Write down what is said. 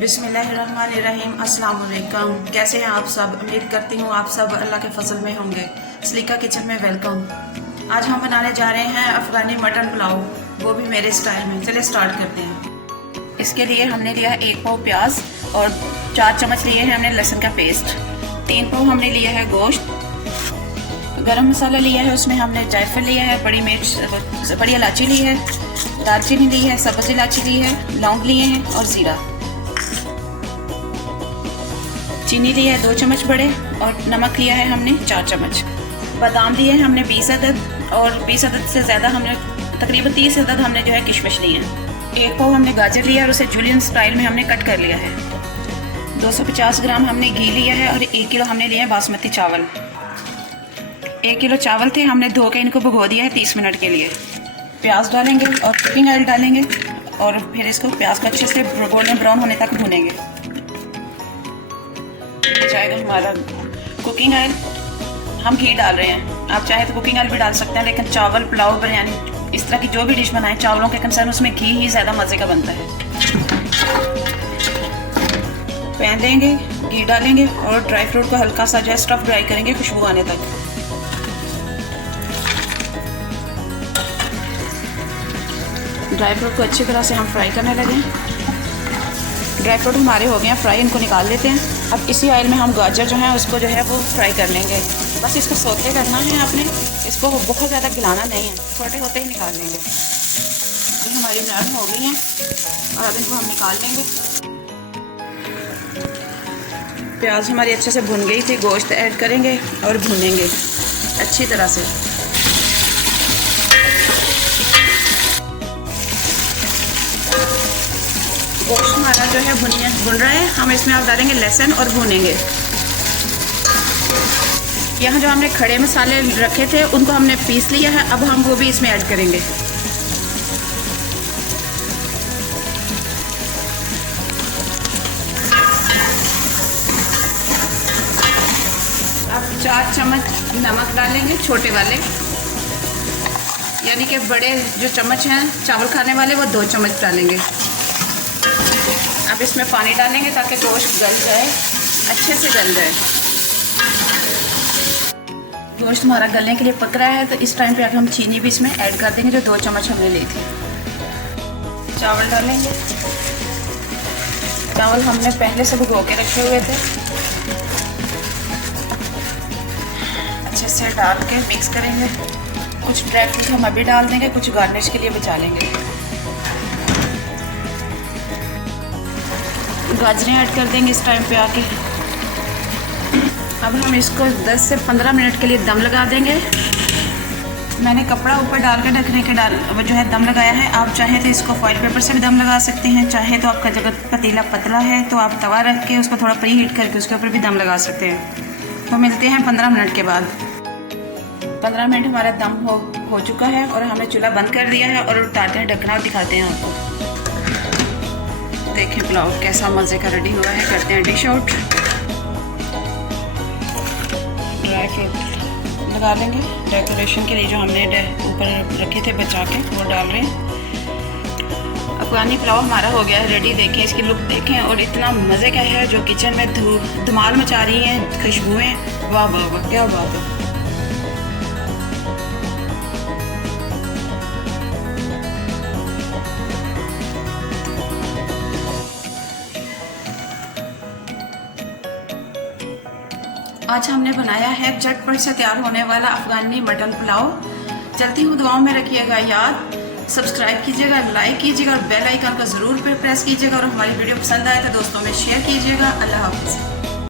बिस्मिल्लाहिर्रहमानिर्रहीम। अस्सलाम वालेकुम। कैसे हैं आप सब? उम्मीद करती हूँ आप सब अल्लाह के फजल में होंगे। सलीका किचन में वेलकम। आज हम बनाने जा रहे हैं अफ़गानी मटन पुलाव, वो भी मेरे स्टाइल में। चलिए स्टार्ट करते हैं। इसके लिए हमने लिया है 1 पाव प्याज और 4 चम्मच लिए हैं हमने लहसुन का पेस्ट। 3 पाव हमने लिया है गोश्त। गरम मसाला लिया है, उसमें हमने जायफल लिया है, बड़ी मिर्च, बड़ी इलायची ली है, दालचीनी ली है, सब्ज़ इलायची ली है, लौंग लिए हैं और ज़ीरा। चीनी ली है 2 चम्मच बड़े और नमक लिया है हमने 4 चम्मच। बादाम लिए हैं हमने 20 अदद और 20 अदद से ज़्यादा हमने तकरीबन 30 अदद हमने जो है किशमिश लिए हैं। 1 पाव हमने गाजर लिया है और उसे जूलियन स्टाइल में हमने कट कर लिया है। 250 ग्राम हमने घी लिया है और 1 किलो हमने लिया है बासमती चावल। 1 किलो चावल थे, हमने धो के इनको भिगो दिया है 30 मिनट के लिए। प्याज डालेंगे और कुकिंग ऑयल डालेंगे और फिर इसको प्याज को अच्छे से गोल्डन ब्राउन होने तक भूनेंगे। जाएगा हमारा कुकिंग ऑयल। हम घी डाल रहे हैं, आप चाहे तो कुकिंग ऑयल भी डाल सकते हैं, लेकिन चावल पुलाव बिरयानी इस तरह की जो भी डिश बनाएं चावलों के कंसर्न उसमें घी ही ज़्यादा मज़े का बनता है। पैन लेंगे, घी डालेंगे और ड्राई फ्रूट को हल्का सा जो है स्टफ ड्राई करेंगे खुशबू आने तक। ड्राई फ्रूट को अच्छी तरह से हम फ्राई करने लगे। ड्राई फ्रूट हमारे हो गए हैं फ्राई, इनको निकाल लेते हैं। अब इसी ऑयल में हम गाजर जो है उसको जो है वो फ्राई कर लेंगे। बस इसको सोते करना है आपने, इसको बहुत ज़्यादा गिलाना नहीं है, छोटे होते ही निकाल लेंगे। ये हमारी नरम हो गई हैं और अब इनको हम निकाल लेंगे। प्याज हमारी अच्छे से भुन गई थी, गोश्त ऐड करेंगे और भुनेंगे अच्छी तरह से। गोश्त हमारा जो है भुन रहा है, हम इसमें अब डालेंगे लहसुन और भूनेंगे। यहाँ जो हमने खड़े मसाले रखे थे उनको हमने पीस लिया है, अब हम वो भी इसमें ऐड करेंगे। अब 4 चम्मच नमक डालेंगे, छोटे वाले, यानी कि बड़े जो चम्मच हैं चावल खाने वाले वो 2 चम्मच डालेंगे। अब इसमें पानी डालेंगे ताकि गोश्त गल जाए, अच्छे से गल जाए। गोश्त हमारा गलने के लिए पक रहा है, तो इस टाइम पे हम चीनी भी इसमें ऐड कर देंगे जो 2 चम्मच हमने ली थी। चावल डालेंगे। चावल हमने पहले से भिगो के रखे हुए थे, अच्छे से डाल के मिक्स करेंगे। कुछ ड्राई फ्रूट हम अभी डाल देंगे, कुछ गार्निश के लिए बचा लेंगे। गाजरें ऐड कर देंगे इस टाइम पे आके। अब हम इसको 10 से 15 मिनट के लिए दम लगा देंगे। मैंने कपड़ा ऊपर डाल के ढकने के वो जो है दम लगाया है। आप चाहे तो इसको फॉइल पेपर से भी दम लगा सकते हैं, चाहे तो आपका जगह पतीला पतला है तो आप तवा रख के उसको थोड़ा प्री हीट करके उसके ऊपर भी दम लगा सकते हैं। तो मिलते हैं 15 मिनट के बाद। 15 मिनट हमारा दम हो चुका है और हमने चूल्हा बंद कर दिया है और उतारते हैं ढकना और दिखाते हैं आपको। देखें पुलाव कैसा मज़े का रेडी हुआ है। करते हैं डिश आउट। ड्राई फ्रूट लगा लेंगे डेकोरेशन के लिए, जो हमने ऊपर रखे थे बचा के वो डाल रहे हैं। अफगानी पुलाव हमारा हो गया है रेडी। देखें इसकी लुक देखें और इतना मज़े का है, जो किचन में धमाल मचा रही हैं खुशबुएँ। वाह वाह वाह, क्या बात है। आज हमने बनाया है झटपट से तैयार होने वाला अफ़गानी मटन पुलाव। चलती हूँ, दुआओं में रखिएगा याद। सब्सक्राइब कीजिएगा, लाइक कीजिएगा और बेल आइकन को ज़रूर प्रेस कीजिएगा और हमारी वीडियो पसंद आए तो दोस्तों में शेयर कीजिएगा। अल्लाह हाफ़िज़।